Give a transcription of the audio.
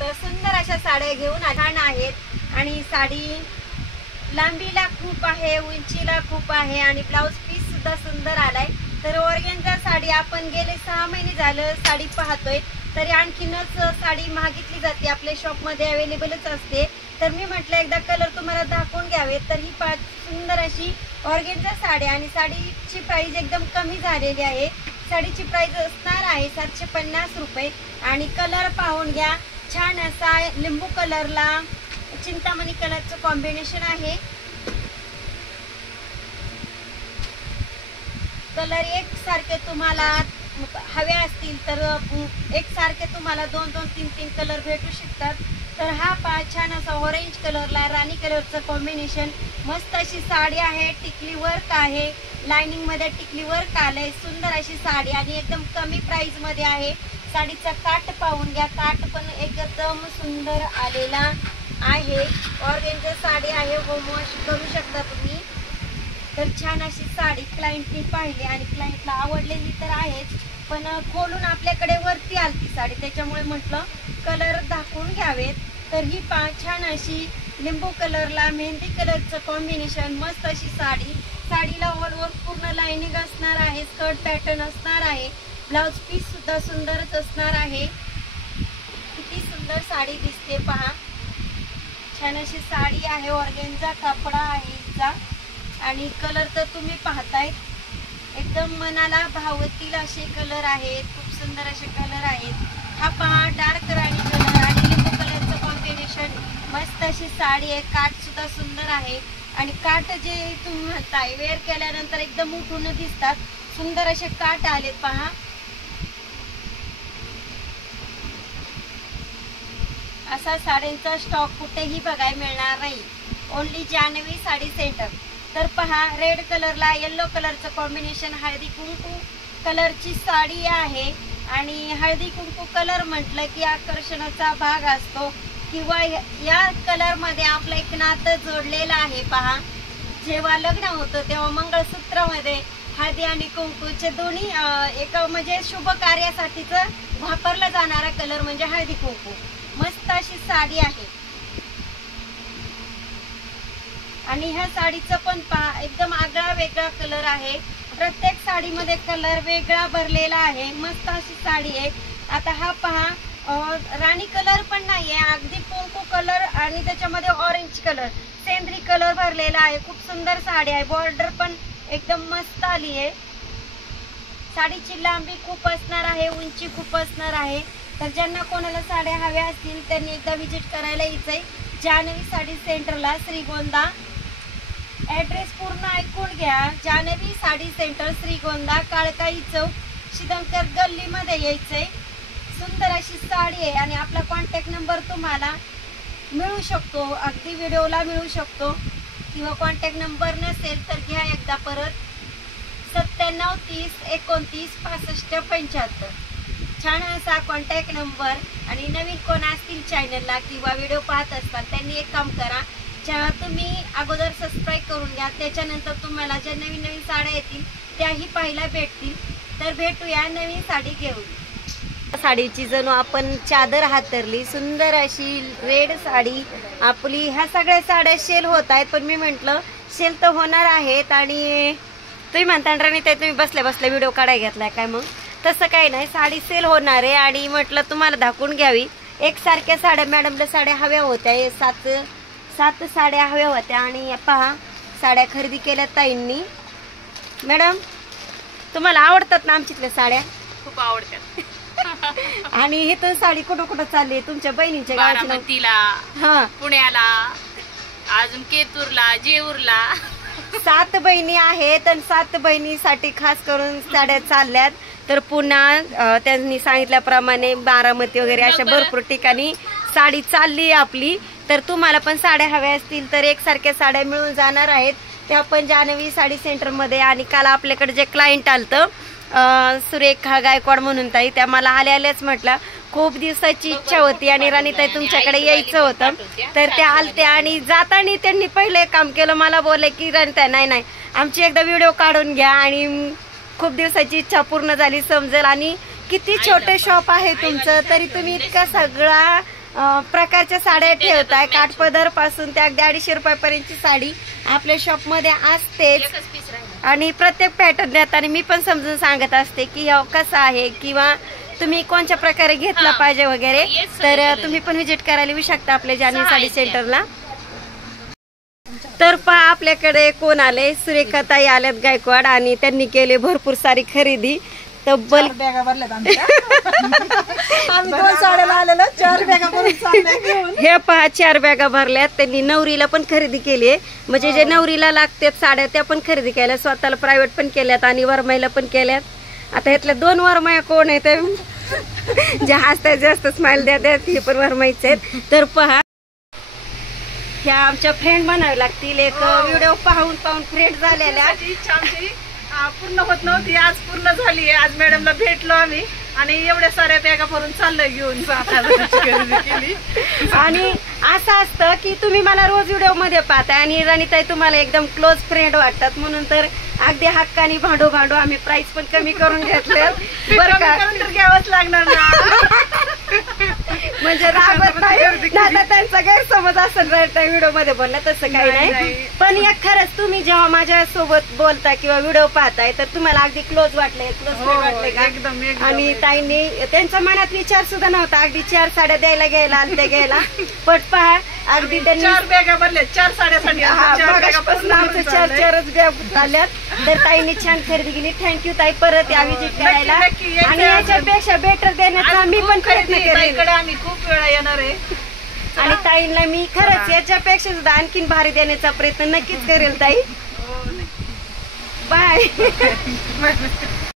तर सुंदर अशा साड्या घेऊन छान आहेत आणि साडी लांबीला खूप आहे, उंचीला खूप आहे आणि ब्लाउज पीस सुद्धा सुंदर आलाय। तर ऑर्गेन्झा साडी आपण गेले 6 महिने झालं साडी पाहतोय, तरी आणखीनच साडी मागितली जाते, आपल्या शॉप मध्ये अवेलेबलच असते। तर मी म्हटलं एकदा कलर तुम्हाला दाखवून घ्यावे। तर ही सुंदर अशी ऑर्गेन्झा साडी आणि साडीची प्राइस एकदम कमी झालेली आहे। साडीची प्राइस असणार आहे 750 रुपये आणि कलर पाहून घ्या, छान असा लिंबू कलरला चिंतामणी कलरचं कॉम्बिनेशन आहे। कलर एक सारखे तुम्हाला हवे असतील तर एक सारखे तुम्हाला 2-2, 3-3 कलर भेटू शकतात। तर हा छान असा ऑरेंज कलरला राणी कलरचं कॉम्बिनेशन, मस्त अशी साडी आहे, टिकली वर्क आहे, लाइनिंग मध्ये टिकली वर्क आलंय, सुंदर अशी साडी आणि एकदम कमी प्राइस मध्ये आहे। साडीचा काठ पाहून घ्या, काठ पण एकदम सुंदर आलेला आहे। ऑर्गेन्झा साडी आहे, होम वॉश करू शकता तुम्ही। तर छान अशी साडी क्लायंटनी पाहिली आणि क्लायंटला आवडलेली तर आहेच, पण खोलून आपल्याकडे वरती आलती साडी, त्याच्यामुळे म्हटलं कलर दाखवून घ्यावेत। तर ही छान अशी लिंबू कलरला मेहंदी कलरचं कॉम्बिनेशन, मस्त अशी साडी, साडीला ऑल ओव्हर पूर्ण लाइनिंग असणार आहे, स्कर्ट पॅटर्न असणार आहे, ब्लाउज पीस सुद्धा सुंदरच असणार आहे। किती सुंदर साडी दिसते पहा, छान अशी साडी आहे, ऑर्गेन्झा कपडा आहे हिचा आणि कलर तर तुम्ही पाहताय एकदम मनाला भावतील असे कलर आहेत, खूप सुंदर असे कलर आहेत। हा पहा डार्क राणी कलर आणि लिंबू कलरचं कॉम्बिनेशन, मस्त अशी साडी आहे, काठ सुद्धा सुंदर आहे आणि काठ जे तुम्ही म्हणताय वेअर केल्यानंतर एकदम उठून दिसतात, सुंदर असे काठ आलेत पहा। असा साड्यांचा स्टॉक कुठेही बघायला मिळणार नाही, ओनली जान्हवी साडी सेंटर। तर पहा रेड कलरला येलो कलरचं कॉम्बिनेशन, हळदी कुंकू कलरची साडी आहे आणि हळदी कुंकू कलर म्हटलं की आकर्षणाचा भाग असतो किंवा या कलर मध्ये आपलं एक नातं जोडलेलं आहे। पहा जेव्हा लग्न होतं तेव्हा मंगळसूत्रामध्ये हळदी आणि कुंकूचे दोन्ही एक म्हणजे शुभ कार्यासाठीच वापरला जाणारा कलर म्हणजे हळदी कुंकू। मस्त अशी साडी आहे आणि ह्या साडीचं पण पहा एकदम आगळा वेगळा कलर आहे, प्रत्येक साडीमध्ये कलर वेगळा भरलेला आहे, मस्त अशी साडी आहे। आता हा पहा राणी कलर पण नाहीये, अगदी कुंकू कलर आणि त्याच्यामध्ये ऑरेंज कलर सेंद्री कलर भरलेला आहे, खूप सुंदर साडी आहे, बॉर्डर पण एकदम मस्त आली आहे। साडीची लांबी खूप असणार आहे, उंची खूप असणार आहे। तर ज्यांना कोणाला साड्या हव्या असतील त्यांनी एकदा विजिट करायला यायचंय जान्हवी साडी सेंटरला, श्रीगोंदा। ऍड्रेस पूर्ण ऐकून घ्या, जान्हवी साडी सेंटर श्रीगोंदा, काळकाई चौक, शिदमकर गल्लीमध्ये यायचंय। सुंदर अशी साडी आहे आणि आपला कॉन्टॅक्ट नंबर तुम्हाला मिळू शकतो, अगदी व्हिडिओला मिळू शकतो किंवा कॉन्टॅक्ट नंबर नसेल तर घ्या एकदा परत, 97 30 29 65 75, छान असा कॉन्टॅक्ट नंबर। आणि नवीन कोण असतील चॅनलला किंवा व्हिडिओ पाहत असतात त्यांनी एक काम करा, तुम्ही अगोदर सबस्क्राईब करून घ्या, त्याच्यानंतर तुम्हाला ज्या नवीन नवीन साड्या येतील त्याही पाहायला भेटतील। तर भेटूया नवीन साडी घेऊन। साडीची जणू आपण चादर हातरली, सुंदर अशी रेड साडी आपली। ह्या सगळ्या साड्या सेल होत आहेत, पण मी म्हटलं सेल तर होणार आहेत आणि तुम्ही म्हणता राणीताई तुम्ही बसल्या बसल्या व्हिडिओ काढायला घेतलाय काय, मग तसं काही नाही, साडी सेल होणार आहे आणि म्हटलं तुम्हाला दाखवून घ्यावी। एकसारख्या साड्या मॅडमला साड्या हव्या होत्या, 7 साड्या हव्या होत्या आणि पहा साड्या खरेदी केल्या ताईंनी। मॅडम तुम्हाला आवडतात ना आमच्यातल्या साड्या? खूप आवडतात। आणि इथं साडी कुठं कुठं चालली तुमच्या बहिणींच्या गावाला? बारामतीला, हा पुण्याला, अजून केतूरला, जेऊरला 7 बहिणी आहेत आणि 7 बहिणीसाठी खास करून साड्या चालल्यात। तर पुन्हा त्यांनी सांगितल्याप्रमाणे बारामती वगैरे अशा भरपूर ठिकाणी साडी चालली आपली। तर तुम्हाला पण साड्या हव्या असतील तर एकसारख्या साड्या मिळून जाणार आहेत, ते आपण जान्हवी साडी सेंटर मध्ये। आणि काल आपल्याकडे जे क्लायंट आलतं सुरेखा गायकवाड म्हणून ताई, त्या मला आल्याच म्हटलं खूप दिवसाची इच्छा होती आणि राणीताई तुमच्याकडे यायचं होतं, तर त्या आलत्या आणि जाताना त्यांनी पहिले काम केलं, मला बोलले की राणीताई नाही आमची एकदा व्हिडिओ काढून घ्या आणि खूप दिवसाची इच्छा पूर्ण झाली समजेल। आणि किती छोटे शॉप आहे तुमचं तरी तुम्ही इतका सगळा प्रकारच्या साड्या ठेवताय. काठपदर पासून ते अगदी 250 रुपयापर्यंतची साडी आपल्या शॉप मध्ये असतेच. एकच पीस राहिला. आणि प्रत्येक पॅटर्न देताना मी पण समजून सांगत असते की हा कसा आहे किंवा तुम्ही कोणत्या प्रकारे घेतला हा. पाहिजे वगैरे. येस, तर चालेल. तुम्ही पण व्हिजिट करायला येऊ शकता आपल्या जान्हवी सहा साडी आहेत त्या. सेंटरला. तर पहा आपल्याकडे कोण आले, सुरेखाताई आल्यात गायकवाड आणि त्यांनी केले भरपूर सारी खरेदी. तब्बल 4 बॅगा भरल्यात आमच्या. आम्ही 2 साड्याला आलेलो 4 बॅगा भरून चालल्या घेऊन. हे पहा 4 बॅगा भरल्यात. त्यांनी नवरीला पण खरेदी केली आहे, म्हणजे जे नवरीला लागतात साड्या त्या पण खरेदी केल्या, स्वतःला प्रायव्हेट पण केल्यात आणि वरमाईला पण केल्यात. आता ह्यातल्या 2 वरमाया कोण आहेत जे हसतात जास्त स्माइल देतात हे पण वरमाईच आहेत. तर पहा ह्या आमच्या फ्रेंड बनावे लागतील. एक व्हिडिओ पाहून फ्रेंड झालेल्या. त्याची इच्छा आमची पूर्ण होत नव्हती, आज पूर्ण झाली आहे. आज मॅडमला भेटलो आम्ही आणि एवढ्या साऱ्या बॅगा भरून चाललोय घेऊन 7,000ची खरेदी केली. आणि असं असतं की तुम्ही मला रोज व्हिडिओ मध्ये पाहताय आणि राणीताई तुम्हाला एकदम क्लोज फ्रेंड वाटतात, म्हणून तर अगदी हक्कानी भांडू आम्ही प्राइस पण कमी करून घेतले बरं का. कमी करून तर घ्यावंच लागणार ना. म्हणजे रागवत नाही. आता त्यांचा गैरसमज असेल व्हिडिओ मध्ये बोलला, तसं काही नाही. नाही. पण एक खरंच तुम्ही जेव्हा माझ्या सोबत बोलता किंवा व्हिडिओ पाहताय तर तुम्हाला अगदी क्लोज वाटले, क्लोज हो, फ्रेंड वाटले का. एकदम आणि ताईंनी त्यांच्या मनात विचार सुद्धा नव्हता, अगदी 4 साड्या घ्यायला आलत्या घ्यायला. पण पहा अगदी त्यांनी 4 बॅगा भरल्या 4 साड्यासाठी. हा, 4 बॅगा मगाचपासून आमचं 4-4च बॅग झाल्यात. तर ताईंनी छान खरेदी केली. थँक्यू ताई, परत या व्हिजिट करायला. नक्की यायचं आणि याच्यापेक्षा बेटर देण्याचा मी पण प्रयत्न करेन. ताईकडे आम्ही खूप वेळा येणार आहे. आणि ताईंना मी खरंच याच्यापेक्षा सुद्धा आणखीन भारी देण्याचा प्रयत्न नक्कीच करेल ताई. बाय.